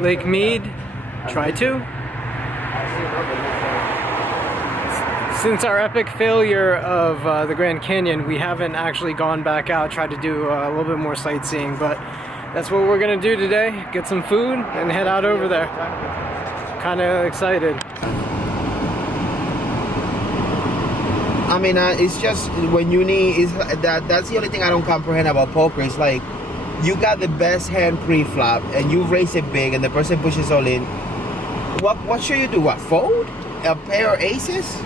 Lake Mead. Try to. Since our epic failure of the Grand Canyon, we haven't actually gone back out, tried to do a little bit more sightseeing, but that's what we're gonna do today. Get some food and head out over there. Kind of excited. I mean, it's just when you need, that's the only thing I don't comprehend about poker. It's like, you got the best hand pre-flop and you raise it big and the person pushes all in. What should you do? What, fold? A pair of aces?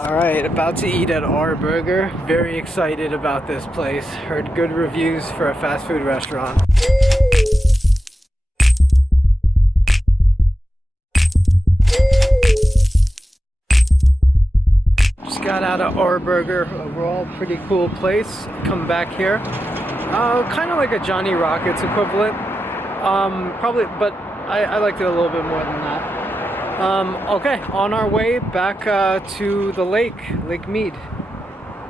Alright, about to eat at Our Burger. Very excited about this place. Heard good reviews for a fast food restaurant. Just got out of Our Burger. Overall, pretty cool place. Come back here. Kind of like a Johnny Rockets equivalent. Probably, but I liked it a little bit more than that. Okay, on our way back to the lake, Lake Mead.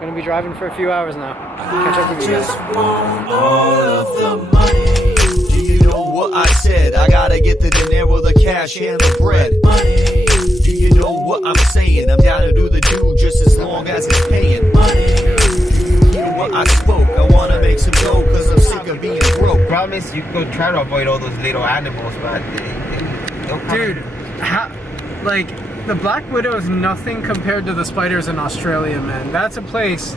Gonna be driving for a few hours now. Catch up with you guys. Want all of the money. Do you know what I said? I gotta get the dinero, the cash, and the bread. Money. Do you know what I'm saying? I'm down to do the do just as long as it's paying. Money. You know what I spoke? I wanna make some dough cause I'm sick of being broke. Promise you could try to avoid all those little animals, but Dude, like, the Black Widow is nothing compared to the spiders in Australia, man. That's a place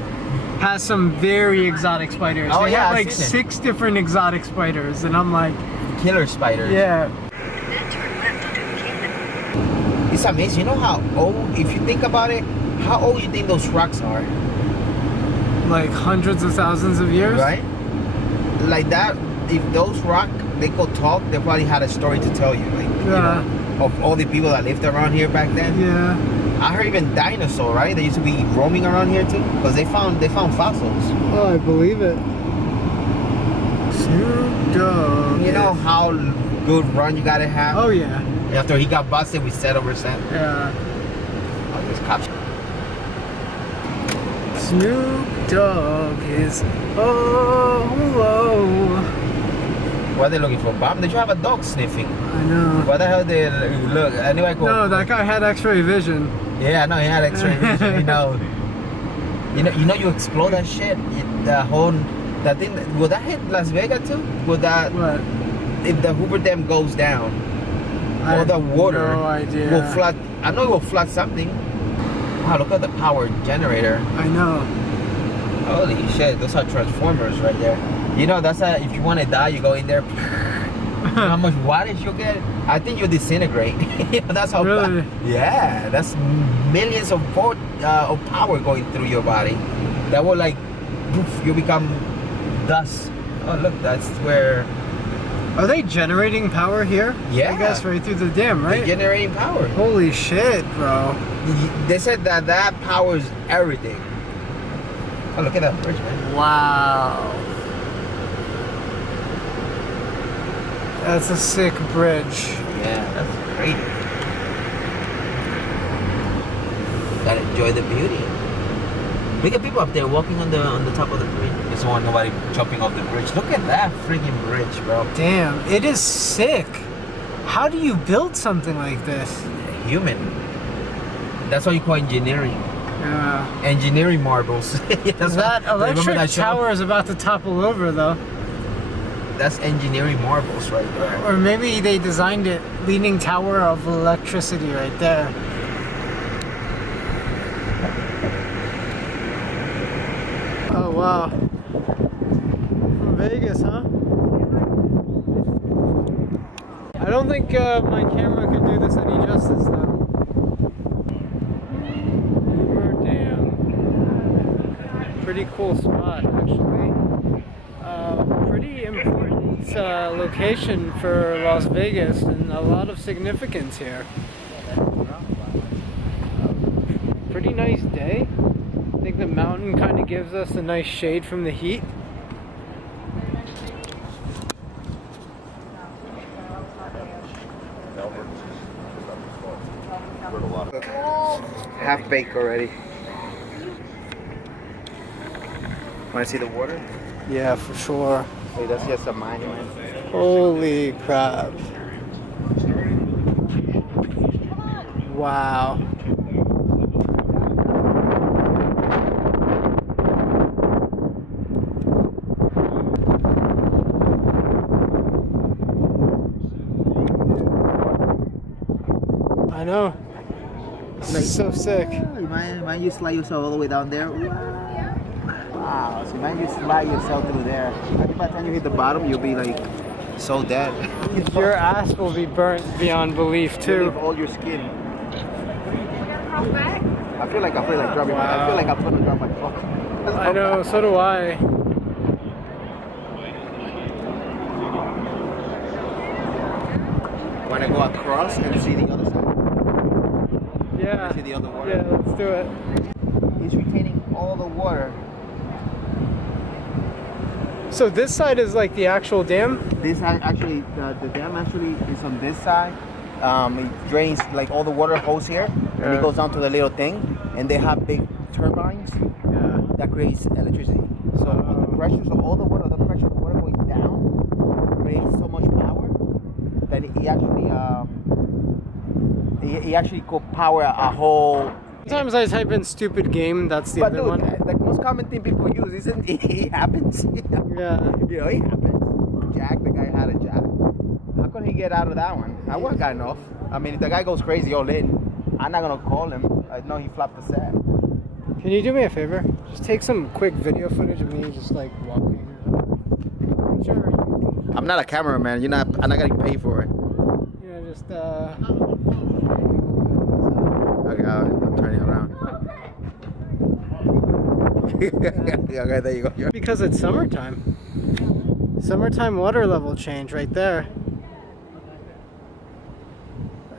has some very exotic spiders. Oh, they yeah, have I've like seen it. 6 different exotic spiders, and I'm like, killer spiders. yeah. It's amazing. You know how old, if you think about it, how old you think those rocks are? Like hundreds of thousands of years? Right? Like that, if those rocks, they could talk, they probably had a story to tell you. Like, you know, of all the people that lived around here back then. Yeah. I heard even dinosaurs, right? They used to be roaming around here too, because they found fossils. Oh, I believe it. Snoop Dogg. You know how good run you gotta have? Oh yeah. After he got busted with set over set. Yeah. Oh, this cop. Snoop Dogg is low. What are they looking for? Bomb? Did you have a dog sniffing? I know. What the hell did they look? Anyway, go. No, that guy had X-ray vision. Yeah, I know he had X-ray vision. You know, you explode that shit. That thing. Will that hit Las Vegas too? Will that? What? If the Hoover Dam goes down, all the water no idea. will flood. I know it will flood something. Wow, look at the power generator. I know. Holy shit, those are transformers right there. You know, that's if you want to die, you go in there. How much wattage you'll get? I think you'll disintegrate. That's how. Really? Yeah, that's millions of volt of power going through your body. That will like, poof, you become dust. Oh look, that's where. Are they generating power here? Yeah. I guess right through the dam, right? They're generating power. Holy shit, bro. They said that powers everything. Oh, look at that bridge, man. Wow. That's a sick bridge. Yeah, that's great. Gotta enjoy the beauty. Look at people up there walking on the top of the bridge. There's nobody jumping off the bridge. Look at that freaking bridge, bro. Damn, it is sick. How do you build something like this? Human. That's what you call engineering. Yeah. Engineering marbles. That's That electric that show? tower is about to topple over, though. That's engineering marbles right there. Or maybe they designed it leaning tower of electricity right there. Oh wow. From Vegas, huh? I don't think my camera could do this any justice though. Hoover Dam. Pretty cool spot actually. Pretty important location for Las Vegas and a lot of significance here. Pretty nice day. I think the mountain kind of gives us a nice shade from the heat. Half baked already. Want to see the water? Yeah, for sure. Wait, that's just a monument. Holy crap. Wow. I know. This is so sick. Imagine you slide yourself all the way down there. Wow. So imagine you slide yourself through there. I think by the time you hit the bottom, you'll be like so dead. Your ass will be burnt beyond belief You too. leave all your skin. I feel like dropping. Wow. I feel like I'm gonna drop my phone. I know, so do I. Wanna go across and see the other side? Yeah. See the other water? Yeah, let's do it. It's retaining all the water. So this side is like the actual dam? This actually, the dam actually is on this side. It drains like all the water hose here, and Yeah. it goes down to the little thing. And they have big turbines Yeah. that creates electricity. So the pressure, so all the water going down creates so much power that it actually could power a whole. Sometimes I type in stupid game, that's the But other dude, one. the most common thing people use isn't it happens. Yeah. You know, it happens. Jack, the guy had a jack. How could he get out of that one? I would have gotten off. I mean, if the guy goes crazy all in, I'm not gonna call him. I know he flopped the set. Can you do me a favor? Just take some quick video footage of me just like walking. I'm sure you I'm not a cameraman. I'm not getting paid for it. know, just Okay, I'm turning around. Okay, there you go. because it's summertime. Summertime water level change right there.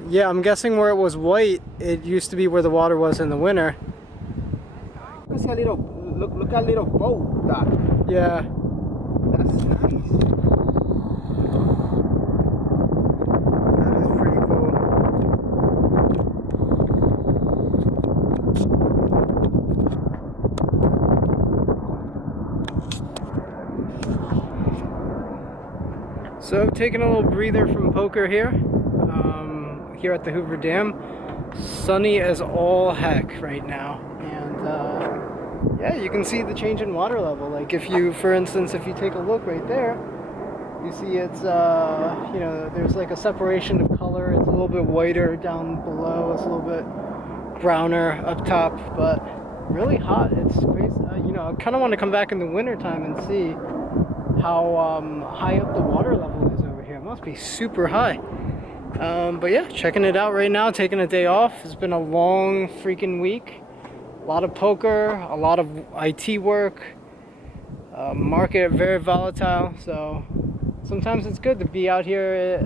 Yeah, I'm guessing where it was white, it used to be where the water was in the winter. Look at a little boat dock. Yeah. That's nice. That is pretty cool. So taking a little breather from poker here, here at the Hoover Dam. Sunny as all heck right now, and yeah, you can see the change in water level. Like if you, for instance, if you take a look right there, you see it's you know, there's like a separation of color. It's a little bit whiter down below. It's a little bit browner up top, but really hot. It's crazy. You know, I kind of want to come back in the winter time and see how high up the water level is over here. It must be super high. But yeah, checking it out right now, taking a day off. It's been a long freaking week. A lot of poker, a lot of IT work, market very volatile, so sometimes it's good to be out here.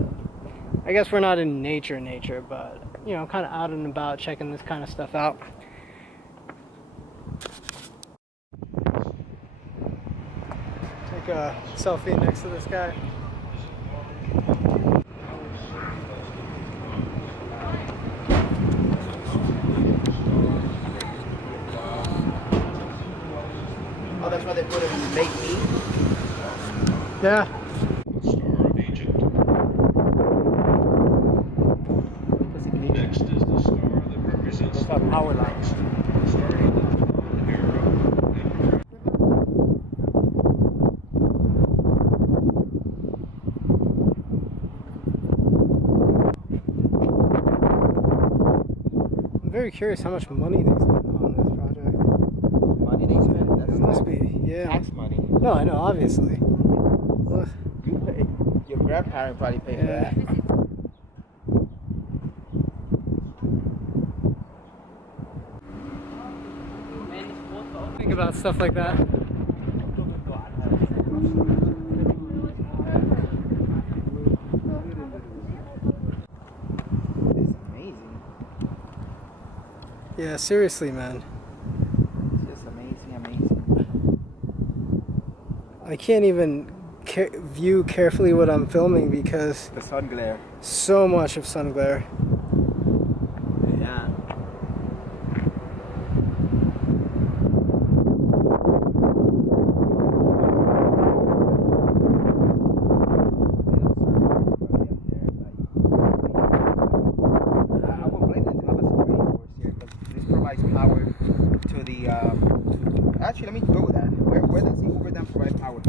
I guess we're not in nature, but you know, kind of out and about checking this kind of stuff out. Take a selfie next to this guy. Oh, that's why they put it in Make Mead. Yeah. Star agent. Next is the star that represents That's our power line. starting the hero. I'm very curious how much money they spent on this project. Money they spend. That's It must be, yeah. tax money. No, I know, obviously. Ugh. You pay. Your grandparent probably paid for Yeah. that. Think about stuff like that. It's amazing. Yeah, seriously, man. It's just amazing. I can't even view carefully what I'm filming because The sun glare. so much of sun glare. Yeah. provides power to the. Actually, let me go with that. Where does the Hoover Dam provide power?